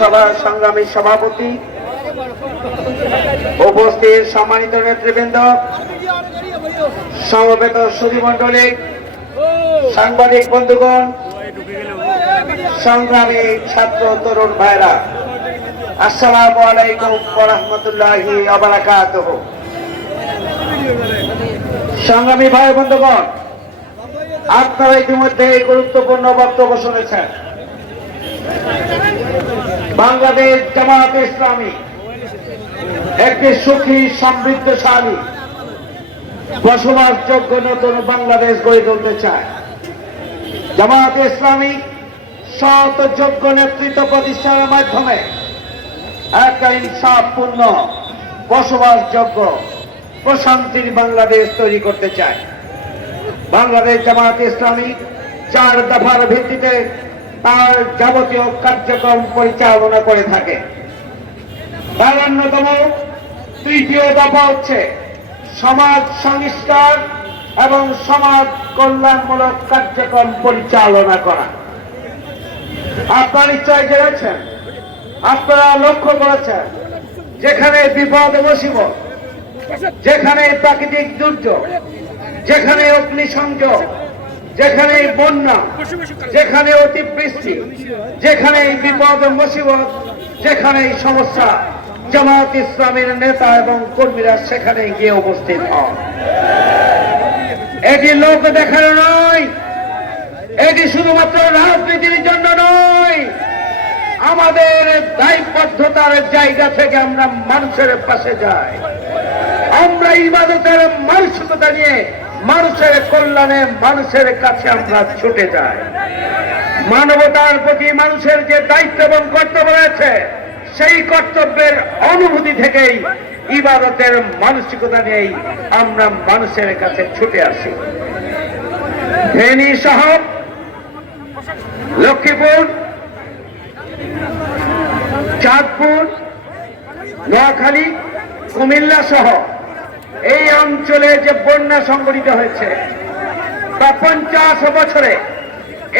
সভার সংগ্রামী সভাপতি, উপস্থিত সম্মানিত নেতৃবৃন্দ, সমবেত সুধীমণ্ডলী সাংবাদিক বন্ধুগণ, সংগ্রামী ছাত্র তরুণ ভাইরা, আসসালামু আলাইকুম রহমতুল্লাহি আবরাকাত সংগ্রামী ভাই বন্ধুগণ, আপনারা ইতিমধ্যে গুরুত্বপূর্ণ বক্তব্য শুনেছেন। বাংলাদেশ জামাত ইসলামী, একটি সুখী, সমৃদ্ধশালী, বসবাসযোগ্য নতুন বাংলাদেশ গড়ে তুলতে চায়। জামাত ইসলামী সৎ, যোগ্য নেতৃত্ব প্রতিষ্ঠানের মাধ্যমে একটা ইনসাফপূর্ণ, বসবাসযোগ্য, প্রশান্তির বাংলাদেশ তৈরি করতে চায়। বাংলাদেশ জামাত ইসলামী চার দফার ভিত্তিতে তার যাবতীয় কার্যক্রম পরিচালনা করে থাকে। তার অন্যতম তৃতীয় দফা হচ্ছে সমাজ সংস্কার এবং সমাজ কল্যাণমূলক কার্যক্রম পরিচালনা করা। আপনারা নিশ্চয় জেনেছেন, আপনারা লক্ষ্য করেছেন, যেখানে বিপদ বসিব যেখানে প্রাকৃতিক দুর্যোগ, যেখানে অগ্নিসংযোগ যেখানে বন্যা, যেখানে অতিবৃষ্টি, যেখানে বিপদ মুসিবত, যেখানে সমস্যা জামাত ইসলামের নেতা এবং কর্মীরা সেখানে গিয়ে উপস্থিত হন। এটি লোক দেখানো নয়, এটি শুধুমাত্র রাজনীতির জন্য নয়, আমাদের দায়বদ্ধতার জায়গা থেকে আমরা মানুষের পাশে যাই। আমরা ইবাদতের মানসিকতা নিয়ে মানুষের কল্যাণে মানুষের কাছে আমরা ছুটে যাই। মানবতার প্রতি মানুষের যে দায়িত্ব এবং কর্তব্য রয়েছে, সেই কর্তব্যের অনুভূতি থেকেই ইবাদতের মানসিকতা নিয়েই আমরা মানুষের কাছে ছুটে আসি। ফেনী সহ লক্ষ্মীপুর, চাঁদপুর, নোয়াখালী, কুমিল্লা সহ এই অঞ্চলে যে বন্যা সংঘটিত হয়েছে তা পঞ্চাশ বছরে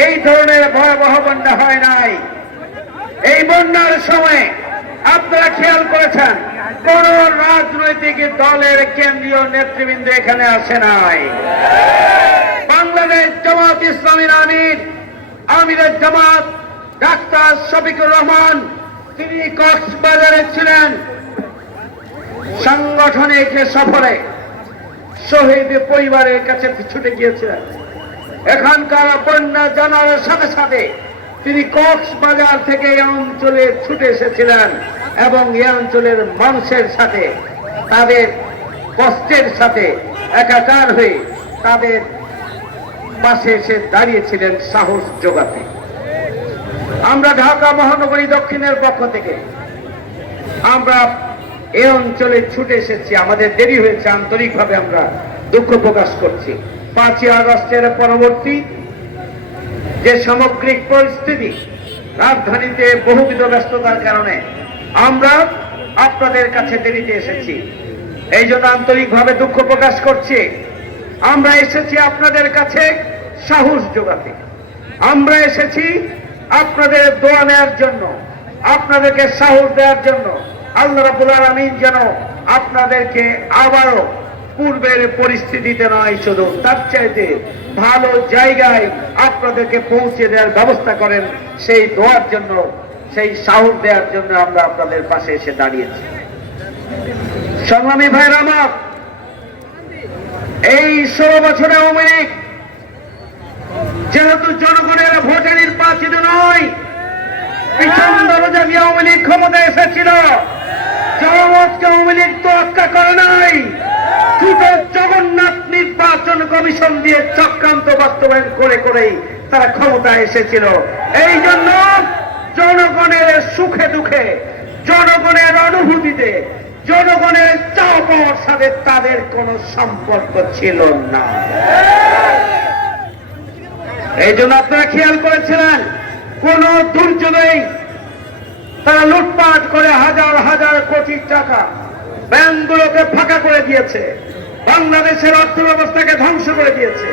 এই ধরনের ভয়াবহ বন্যা হয় নাই। এই বন্যার সময় আপনারা খেয়াল করেছেন, কোন রাজনৈতিক দলের কেন্দ্রীয় নেতৃবৃন্দ এখানে আসে নাই। বাংলাদেশ জামাত ইসলামীর আমির আমিরের জামাত ডাক্তার শফিকুর রহমান, তিনি কক্সবাজারে ছিলেন। সাংগঠনিক সফরে শহীদ পরিবারের কাছে ছুটে গিয়েছিলেন, এখানকার বন্যা জানার সাথে সাথে তিনি কক্সবাজার থেকে এই অঞ্চলে ছুটে এসেছিলেন এবং এই অঞ্চলের মানুষের সাথে, তাদের কষ্টের সাথে একাকার হয়ে তাদের পাশে এসে দাঁড়িয়েছিলেন সাহস যোগাতে আমরা ঢাকা মহানগরী দক্ষিণের পক্ষ থেকে আমরা এই অঞ্চলে ছুটে এসেছি। আমাদের দেরি হয়েছে, আন্তরিকভাবে আমরা দুঃখ প্রকাশ করছি। পাঁচই আগস্টের পরবর্তী যে সামগ্রিক পরিস্থিতি, রাজধানীতে বহুবিধ ব্যস্ততার কারণে আমরা আপনাদের কাছে দেরিতে এসেছি। এই জন্য আন্তরিকভাবে দুঃখ প্রকাশ করছি। আমরা এসেছি আপনাদের কাছে সাহস যোগাতে। আমরা এসেছি আপনাদের দোয়া নেওয়ার জন্য, আপনাদেরকে সাহস দেওয়ার জন্য। আল্লাহ রাবুল আলমিন যেন আপনাদেরকে আবারও পূর্বের পরিস্থিতিতে নয়, শুধু তার চাইতে ভালো জায়গায় আপনাদেরকে পৌঁছে দেওয়ার ব্যবস্থা করেন, সেই দোয়ার জন্য, সেই সাহস দেওয়ার জন্য আমরা আপনাদের পাশে এসে দাঁড়িয়েছি। সংগ্রামী ভাইয়ের আমার, এই ষোলো বছরে আওয়ামী যেহেতু জনগণের ভোটে নির্বাচিত নয় পিছন দরজা দিয়ে আওয়ামী লীগ ক্ষমতায় এসেছিল। জগৎকে আওয়ামী লীগ তো রক্ষা করে নাই। শুধু জগন্নাথ নির্বাচন কমিশন দিয়ে চক্রান্ত বাস্তবায়ন করে করেই তারা ক্ষমতায় এসেছিল। এই জন্য জনগণের সুখে দুঃখে, জনগণের অনুভূতিতে, জনগণের চাওয়া পাওয়ার সাথে তাদের কোনো সম্পর্ক ছিল না। এই জন্য আপনারা খেয়াল করেছিলেন, কোন দুর্যোগেই তারা লুটপাট করে হাজার হাজার কোটি টাকা ব্যাংকগুলোকে ফাঁকা করে দিয়েছে। বাংলাদেশের অর্থ ব্যবস্থাকে ধ্বংস করে দিয়েছে।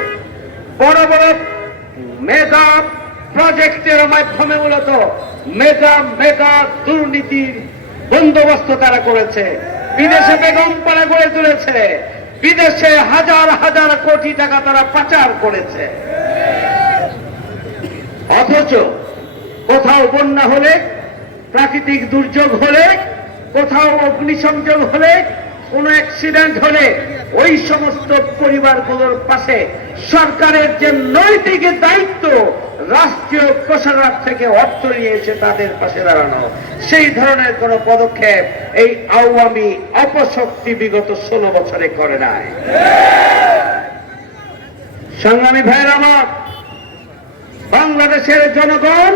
বড় বড় মেধা প্রজেক্টের মাধ্যমে মূলত মেগা মেগা দুর্নীতির বন্দোবস্ত তারা করেছে। বিদেশে বেগম পাড়া গড়ে তুলেছে। বিদেশে হাজার হাজার কোটি টাকা তারা পাচার করেছে। অথচ কোথাও বন্যা হলে প্রাকৃতিক দুর্যোগ হলে, কোথাও অগ্নিসংযোগ হলে, কোন অ্যাক্সিডেন্ট হলে, ওই সমস্ত পরিবারগুলোর পাশে সরকারের যে নৈতিক দায়িত্ব, রাষ্ট্রীয় কোষাগার থেকে অর্থ নিয়ে এসে তাদের পাশে দাঁড়ানো। সেই ধরনের কোন পদক্ষেপ এই আওয়ামী অপশক্তি বিগত ষোলো বছরে করে নাই। সংগ্রামী ভাইয়ের আমার, বাংলাদেশের জনগণ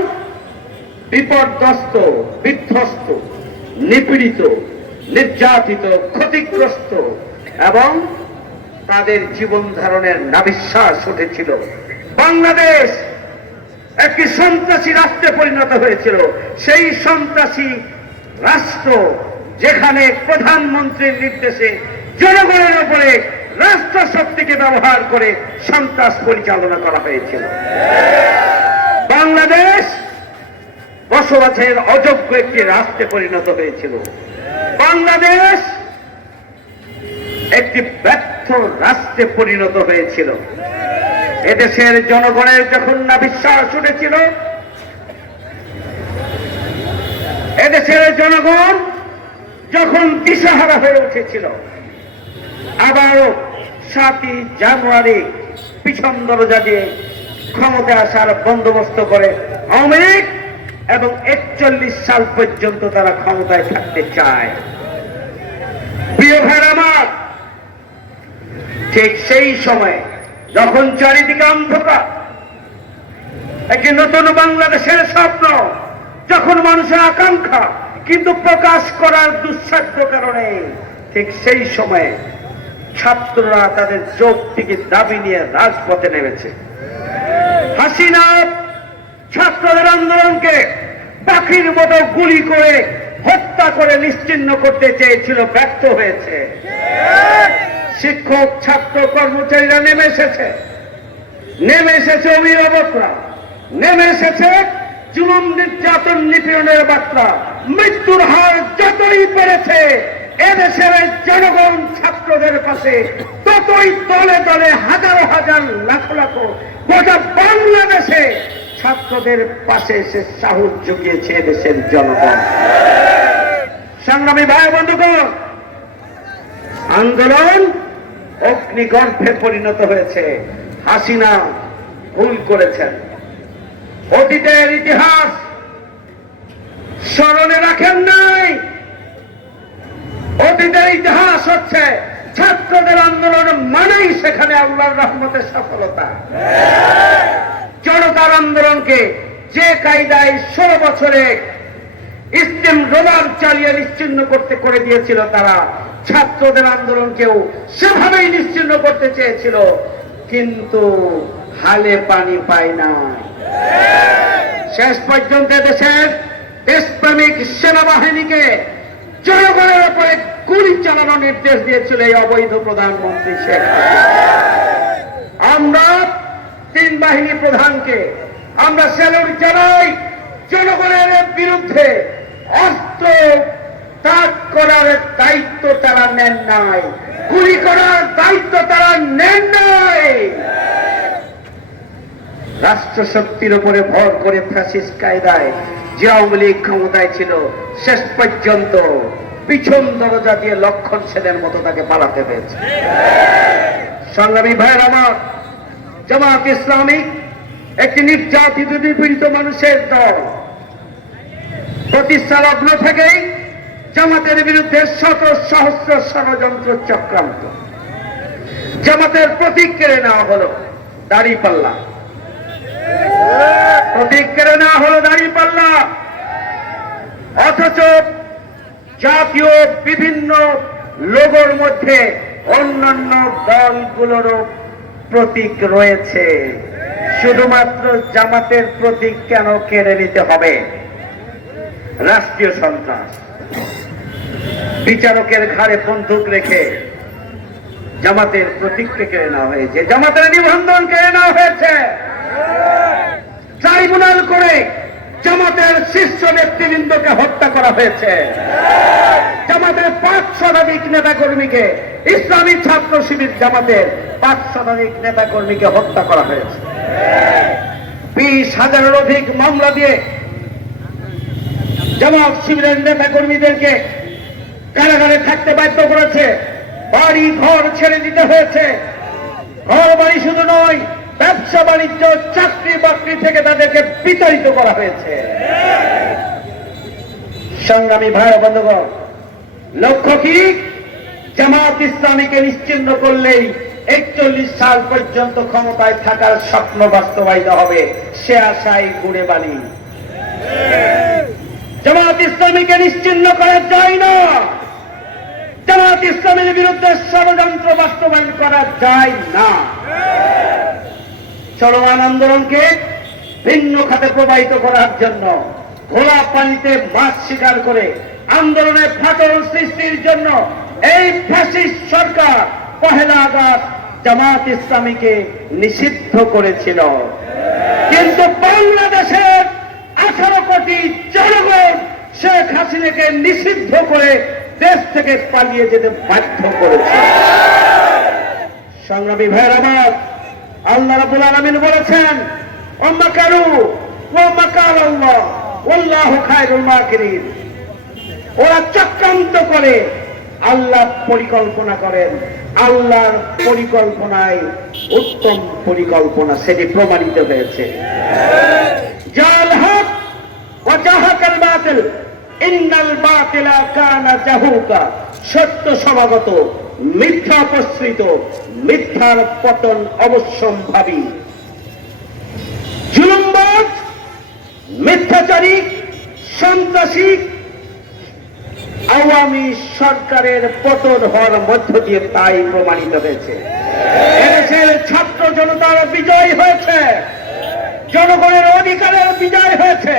বিপর্যস্ত, বিধ্বস্ত, নিপীড়িত, নির্যাতিত, ক্ষতিগ্রস্ত এবং তাদের জীবন ধারণের নাবিশ্বাস উঠেছিল। বাংলাদেশ একটি সন্ত্রাসী রাষ্ট্রে পরিণত হয়েছিল। সেই সন্ত্রাসী রাষ্ট্র যেখানে প্রধানমন্ত্রীর নির্দেশে জনগণের উপরে রাষ্ট্র শক্তিকে ব্যবহার করে সন্ত্রাস পরিচালনা করা হয়েছিল। বাংলাদেশ বসবাসের অযোগ্য একটি রাষ্ট্রে পরিণত হয়েছিল। বাংলাদেশ একটি ব্যর্থ রাষ্ট্রে পরিণত হয়েছিল। এদেশের জনগণের যখন না বিশ্বাস উঠেছিল। এদেশের জনগণ যখন দিশাহারা হয়ে উঠেছিল, আবারও সাতই জানুয়ারি পিছন দরজা দিয়ে ক্ষমতা আসার বন্দোবস্ত করে আওয়ামী এবং একচল্লিশ সাল পর্যন্ত তারা ক্ষমতায় থাকতে চায়। প্রিয় ভাইয়ের আমার, ঠিক সেই সময় যখন চারিদিকে অন্ধকার, একটি নতুন বাংলাদেশের স্বপ্ন, যখন মানুষের আকাঙ্ক্ষা, কিন্তু প্রকাশ করার দুঃসাধ্য কারণে, ঠিক সেই সময়ে ছাত্ররা তাদের যৌক্তিক দাবি নিয়ে রাজপথে নেমেছে। হাসিনা ছাত্রদের আন্দোলনকে পাখির মতো গুলি করে হত্যা করে নিশ্চিন্ন করতে চেয়েছিল, ব্যর্থ হয়েছে। শিক্ষক, ছাত্র, কর্মচারীরা নেমে এসেছে। নেমে এসেছে অভিভাবকরা। নেমে এসেছে জুলুম নির্যাতন নিপীড়নের বার্তা। মৃত্যুর হার যতই বেড়েছে, এদেশের জনগণ ছাত্রদের পাশে ততই দলে দলে হাজার হাজার লাখ লাখ গোটা বাংলাদেশে ছাত্রদের পাশে এসে সাহস জুগিয়েছে এদেশের জনগণ। সংগ্রামী ভাই বন্ধুগণ, আন্দোলন অগ্নিগর্ভে পরিণত হয়েছে। হাসিনা ভুল করেছেন। অতীতের ইতিহাস স্মরণে রাখেন নাই। অতীতের ইতিহাস হচ্ছে ছাত্রদের আন্দোলন মানেই সেখানে আল্লাহর রহমতের সফলতা। জনতার আন্দোলনকে যে কায়দায় ষোলো বছরে ইস্তেম রোলার চালিয়ে নিশ্চিন্ন করতে করে দিয়েছিল তারা, ছাত্রদের আন্দোলনকেও সেভাবেই নিশ্চিন্ন করতে চেয়েছিল, কিন্তু হালে পানি পায় না। শেষ পর্যন্ত দেশের দেশপ্রেমিক সেনাবাহিনীকে জনগণের উপরে চালানোর নির্দেশ দিয়েছিল এই অবৈধ প্রধানমন্ত্রী শেখ আমরা তিন বাহিনী প্রধানকে, আমরা স্যালুট জানাই জনগণের বিরুদ্ধে অস্ত্র তাক করার দায়িত্ব তারা নেন নাই। গুলি করার দায়িত্ব তারা নেন নাই। রাষ্ট্র শক্তির উপরে ভর করে ফ্যাসিস্ট কায়দায় যে আওয়ামী লীগ ক্ষমতায় ছিল, শেষ পর্যন্ত পিছন দরজা দিয়ে লক্ষণ সেনের মতো তাকে পালাতে হয়েছে। সংগ্রামী ভাইয়ের আমার জামাত ইসলামী একটি নির্যাতিত, নিপীড়িত মানুষের দল। প্রতিষ্ঠা লগ্ন থেকেই জামাতের বিরুদ্ধে শত সহস্র ষড়যন্ত্র চক্রান্ত। জামাতের প্রতীক কেড়ে নেওয়া হলো দাড়ি পাল্লা প্রতীক কেড়ে নেওয়া হলো দাড়ি পাল্লা অথচ জাতীয় বিভিন্ন লোগোর মধ্যে অন্যান্য দলগুলোরও প্রতীক রয়েছে। শুধুমাত্র জামাতের প্রতীক কেন কেড়ে নিতে হবে? রাষ্ট্রীয় সন্ত্রাস। বিচারকের ঘাড়ে বন্দুক রেখে জামাতের প্রতীককে কেড়ে নেওয়া হয়েছে। জামাতের নিবন্ধন কেড়ে নেওয়া হয়েছে। ট্রাইব্যুনাল করে জামাতের শীর্ষ নেতৃবৃন্দকে হত্যা করা হয়েছে। জামাতের পাঁচ শতাধিক নেতা কর্মীকে ইসলামী ছাত্র শিবির জামাতের পাঁচ শতাধিক নেতা কর্মীকে হত্যা করা হয়েছে। বিশ হাজারের অধিক মামলা দিয়ে জামাত শিবিরের নেতা কর্মীদেরকে কারাগারে থাকতে বাধ্য করেছে। বাড়ি ঘর ছেড়ে দিতে হয়েছে। ঘর বাড়ি শুধু নয়, ব্যবসা বাণিজ্য, চাকরি বাকরি থেকে তাদেরকে বিতাড়িত করা হয়েছে। সংগ্রামী ভাই বন্ধুগণ, লক্ষ্য কি? জামাত ইসলামীকে নিশ্চিন্ন করলেই একচল্লিশ সাল পর্যন্ত ক্ষমতায় থাকার স্বপ্ন বাস্তবায়িত হবে। সে আশাই ঘুরে বালি জামাত ইসলামীকে নিশ্চিন্ন করা যায় না। জামাত ইসলামের বিরুদ্ধে ষড়যন্ত্র বাস্তবায়ন করা যায় না। চলমান আন্দোলনকে ভিন্ন খাতে প্রবাহিত করার জন্য, ঘোলা পানিতে মাছ শিকার করে আন্দোলনে ফাটল সৃষ্টির জন্য এই ফ্যাসিস্ট সরকার পহেলা আগস্ট জামাত ইসলামীকে নিষিদ্ধ করেছিল। কিন্তু বাংলাদেশের আঠারো কোটি জনগণ শেখ হাসিনাকে নিষিদ্ধ করে দেশ থেকে পালিয়ে যেতে বাধ্য করেছে। সংগ্রামী ভাইয়ের আমার আল্লাহ রাব্বুল আলামিন বলেছেন ওরা চক্রান্ত করে আল্লাহ পরিকল্পনা করেন। আল্লাহর পরিকল্পনায় উত্তম পরিকল্পনা সেটি প্রমাণিত হয়েছে। জাল হক ওয়াজাহাকাল বাতিল কানা সত্য সমাগত। মিথ্যা প্রসৃত মিথ্যার পতন অবশ্যম্ভাবী। জুলুমবাজ, মিথ্যাচারী, সন্ত্রাসী, আওয়ামী সরকারের পতন হওয়ার মধ্য দিয়ে তাই প্রমাণিত হয়েছে। এদেশের ছাত্র জনতার বিজয় হয়েছে। জনগণের অধিকারের বিজয় হয়েছে।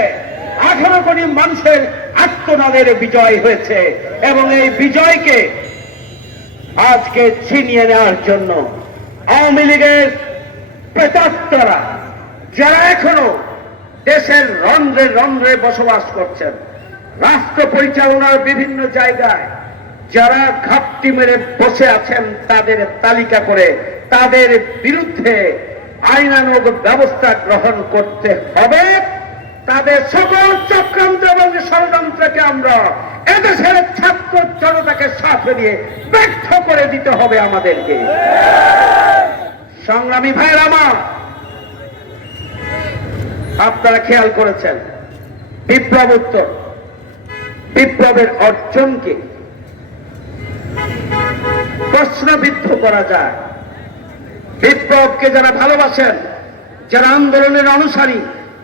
আঠারো কোটি মানুষের আত্মনাদের বিজয় হয়েছে এবং এই বিজয়কে আজকে ছিনিয়ে নেওয়ার জন্য আওয়ামী লীগের প্রেতাত্মারা যারা এখনও দেশের রন্ধ্রে রন্ধ্রে বসবাস করছেন, রাষ্ট্র পরিচালনার বিভিন্ন জায়গায় যারা ঘাপটি মেরে বসে আছেন তাদের তালিকা করে তাদের বিরুদ্ধে আইনানুগ ব্যবস্থা গ্রহণ করতে হবে। তাদের সকল চক্রান্ত এবং ষড়যন্ত্রকে আমরা এদেশের ছাত্র জনতাকে সাথে নিয়ে ব্যর্থ করে দিতে হবে আমাদেরকে। সংগ্রামী ভাইয়ের আমার, আপনারা খেয়াল করেছেন, বিপ্লব উত্তর, বিপ্লবের অর্জনকে প্রশ্নবিদ্ধ করা যায়। বিপ্লবকে যারা ভালোবাসেন, যারা আন্দোলনের অনুসারী,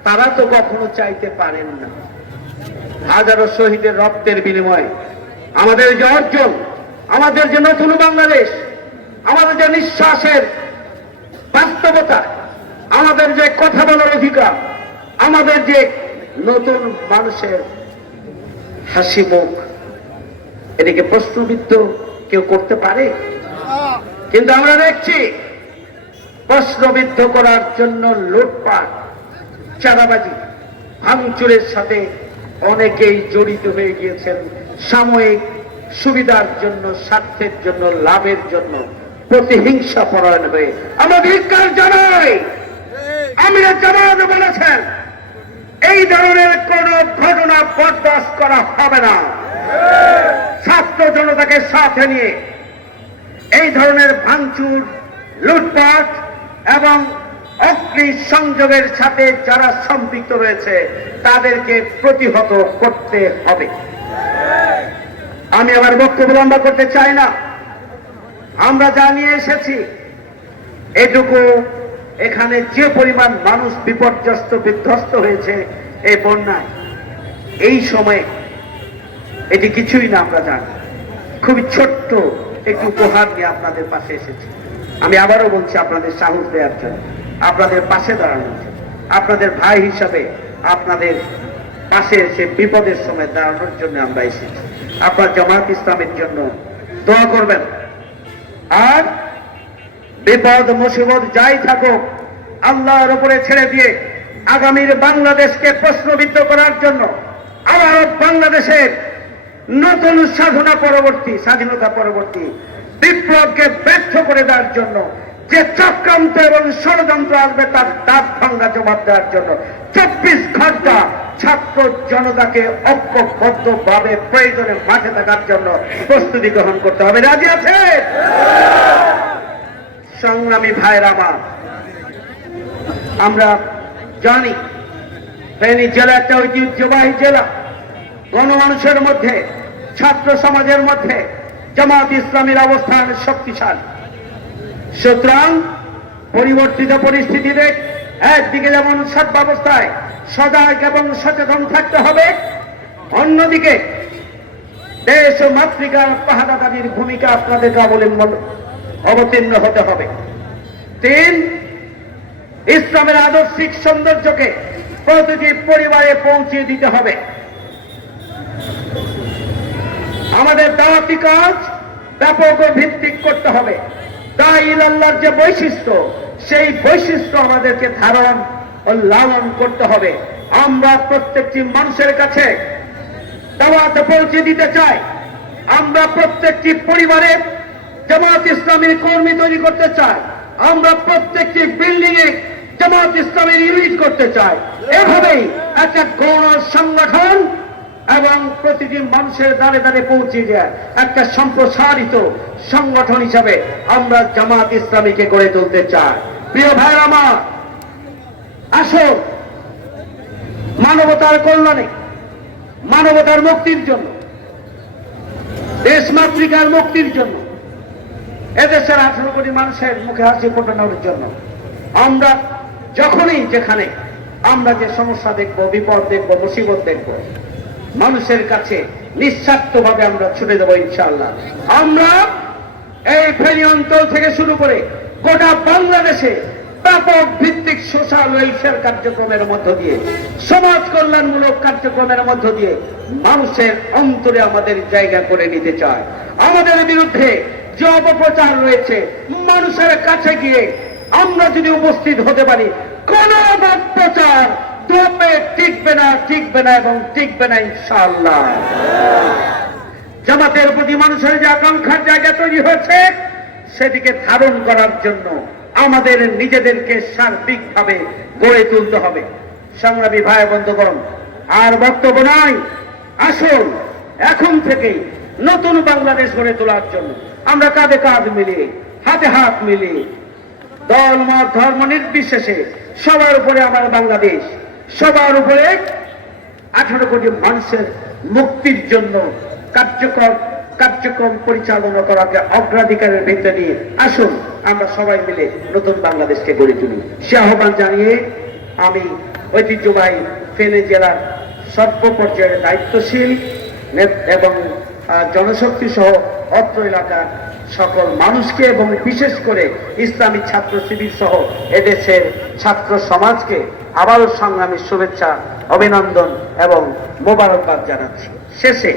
তারা তো কখনো চাইতে পারেন না। হাজারো শহীদের রক্তের বিনিময়ে। আমাদের যে অর্জন, আমাদের যে নতুন বাংলাদেশ, আমাদের যে নিঃশ্বাসের বাস্তবতা, আমাদের যে কথা বলার অধিকার, আমাদের যে নতুন মানুষের হাসি মুখ এটাকে প্রশ্নবিদ্ধ কেউ করতে পারে? কিন্তু আমরা দেখছি, প্রশ্নবিদ্ধ করার জন্য লুটপাট, চাঁদাবাজি, ভাঙচুরের সাথে অনেকেই জড়িত হয়ে গিয়েছেন সাময়িক সুবিধার জন্য, স্বার্থের জন্য, লাভের জন্য প্রতিহিংসা পরায়ণ হয়ে আমরা ধিক্কার জানাই। আমিরা জামাত বলেছেন, এই ধরনের কোন ঘটনা বরদাস্ত করা হবে না। ছাত্র জনতাকে সাথে নিয়ে এই ধরনের ভাঙচুর, লুটপাট এবং অগ্নি সংযোগের সাথে যারা সম্পৃক্ত রয়েছে, তাদেরকে প্রতিহত করতে হবে। আমি আবার বক্তব্য লম্বা করতে চাই না। আমরা যা নিয়ে এসেছি, এটুকু এখানে যে পরিমাণ মানুষ বিপর্যস্ত, বিধ্বস্ত হয়েছে এই বন্যায়, এই সময়ে এটি কিছুই না, আমরা জানি। খুবই ছোট্ট একটি উপহার নিয়ে আপনাদের পাশে এসেছি। আমি আবারও বলছি, আপনাদের সাহস দেওয়ার জন্য। আপনাদের পাশে দাঁড়ানো জন্য আপনাদের ভাই হিসাবে আপনাদের পাশে এসে বিপদের সময় দাঁড়ানোর জন্য আমরা এসেছি। আপনার জামাত ইসলামের জন্য দোয়া করবেন। আর বিপদ, মুসিবত যাই থাকুক, আল্লাহর উপরে ছেড়ে দিয়ে আগামীর বাংলাদেশকে প্রশ্নবিদ্ধ করার জন্য আবার বাংলাদেশের নতুন সাধনা পরবর্তী, স্বাধীনতা পরবর্তী বিপ্লবকে ব্যর্থ করে দেওয়ার জন্য যে চক্রান্ত এবং ষড়যন্ত্র আসবে তার দাঁত ভাঙ্গা জবাব দেওয়ার জন্য চব্বিশ ঘণ্টা ছাত্র জনতাকে ঐক্যবদ্ধ ভাবে প্রয়োজনে মাঠে থাকার জন্য প্রস্তুতি গ্রহণ করতে হবে। রাজি আছে? সংগ্রামী ভাইয়ের আমার, আমরা জানি ফেনী জেলা একটা ঐতিহ্যবাহী জেলা। গণমানুষের মধ্যে, ছাত্র সমাজের মধ্যে জামাত ইসলামের অবস্থান শক্তিশালী। সুতরাং পরিবর্তিত পরিস্থিতিতে একদিকে যেমন সদ্ব্যবস্থায় সজাগ এবং সচেতন থাকতে হবে, অন্যদিকে দেশ ও মাতৃকার পাহাদাদারির ভূমিকা আপনাদের অবলম্বন অবতীর্ণ হতে হবে। তিন, ইসলামের আদর্শিক সৌন্দর্যকে প্রতিটি পরিবারে পৌঁছে দিতে হবে। আমাদের দাওয়াতি কাজ ব্যাপক ভিত্তিক করতে হবে। তাই আল্লাহর যে বৈশিষ্ট্য, সেই বৈশিষ্ট্য আমাদেরকে ধারণ ও লালন করতে হবে। আমরা প্রত্যেকটি মানুষের কাছে দাওয়াত পৌঁছে দিতে চাই। আমরা প্রত্যেকটি পরিবারে জামাত ইসলামের কর্মী তৈরি করতে চাই। আমরা প্রত্যেকটি বিল্ডিং এ জামাত ইসলামের ইউনিট করতে চাই। এভাবেই একটা গণ সংগঠন এবং প্রতিটি মানুষের দ্বারে দ্বারে পৌঁছে যায় একটা সম্প্রসারিত সংগঠন হিসাবে আমরা জামাত ইসলামীকে গড়ে তুলতে চাই। প্রিয় ভাই আমার, আসুন মানবতার কল্যাণে, মানবতার মুক্তির জন্য, দেশ মাতৃকার মুক্তির জন্য, এদেশের আঠারো কোটি মানুষের মুখে হাসি ফোটানোর জন্য, আমরা যখনই যেখানে, আমরা যে সমস্যা দেখব, বিপদ দেখব, মুসিবত দেখব মানুষের কাছে নিঃস্বার্থভাবে আমরা ছুটে দেবো ইনশাআল্লাহ। আমরা এই ফেনী অঞ্চল থেকে শুরু করে গোটা বাংলাদেশে ব্যাপক ভিত্তিক সোশ্যাল ওয়েলফেয়ার কার্যক্রমের মধ্য দিয়ে, সমাজ কল্যাণমূলক কার্যক্রমের মধ্য দিয়ে মানুষের অন্তরে আমাদের জায়গা করে নিতে চায়। আমাদের বিরুদ্ধে যে অপপ্রচার রয়েছে, মানুষের কাছে গিয়ে আমরা যদি উপস্থিত হতে পারি, কোন অপপ্রচার তোপে টিকবে না টিকবে না এবং টিকবে না ইনশাআল্লাহ। জামাতের প্রতি মানুষের যে আকাঙ্ক্ষার জায়গা তৈরি হয়েছে সেদিকে ধারণ করার জন্য আমাদের নিজেদেরকে সার্বিকভাবে গড়ে তুলতে হবে। সংগ্রামী ভাই বন্ধুগণ, আর বক্তব্য নাই। আসুন, এখন থেকেই নতুন বাংলাদেশ গড়ে তোলার জন্য আমরা কাঁধে কাঁধ মিলিয়ে, হাতে হাত মিলিয়ে দল, মত, ধর্ম নির্বিশেষে সবার উপরে আমার বাংলাদেশ সবার উপরে আঠারো কোটি মানুষের মুক্তির জন্য কার্যকর কার্যক্রম পরিচালনা করাকে অগ্রাধিকারের ভিতরে নিয়ে আসুন, আমরা সবাই মিলে নতুন বাংলাদেশকে গড়ে তুলি। সে আহ্বান জানিয়ে আমি ঐতিহ্যবাহী ফেনী জেলার সর্ব পর্যায়ের দায়িত্বশীল এবং জনশক্তি সহ অত্র এলাকার সকল মানুষকে এবং বিশেষ করে ইসলামী ছাত্র শিবির সহ এদেশের ছাত্র সমাজকে আবারও সংগ্রামী শুভেচ্ছা, অভিনন্দন এবং মোবারকবাদ জানাচ্ছি। শেষে,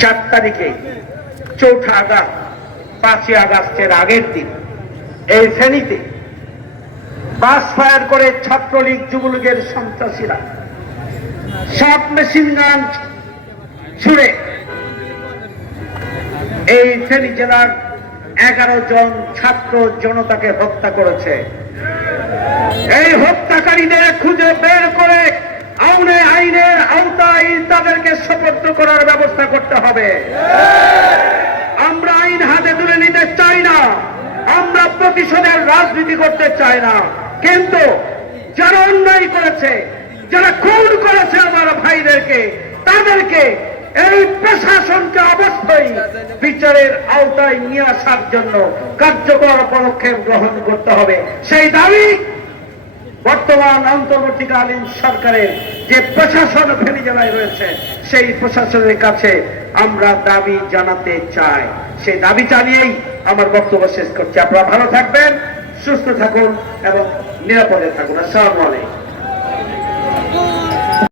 চার তারিখে, চৌঠা আগস্ট, পাঁচই আগস্টের আগের দিন, এই ফেনীতে বাস ফায়ার করে ছাত্রলীগ, যুবলীগের সন্ত্রাসীরা সাপ মেশিন গান ছুড়ে এই ফেনী জেলার এগারো জন ছাত্র জনতাকে হত্যা করেছে। এই হত্যাকারীদের খুঁজে বের করে আইনে আইনের আওতায় তাদেরকে সপর্দ করার ব্যবস্থা করতে হবে। আমরা আইন হাতে তুলে নিতে চাই না। আমরা প্রতিশোধের রাজনীতি করতে চাই না। কিন্তু যারা অন্যায় করেছে, যারা খুন করেছে আমার ভাইদেরকে, তাদেরকে এই প্রশাসনকে অবশ্যই বিচারের আওতায় নিয়ে আসার জন্য কার্যকর পদক্ষেপ গ্রহণ করতে হবে। সেই দাবি বর্তমান অন্তর্বর্তীকালীন সরকারের যে প্রশাসন ফেনী জেলায় রয়েছে, সেই প্রশাসনের কাছে আমরা দাবি জানাতে চাই। সেই দাবি চালিয়েই আমার বক্তব্য শেষ করছি। আপনারা ভালো থাকবেন, সুস্থ থাকুন এবং নিরাপদে থাকুন। আসসালামু আলাইকুম।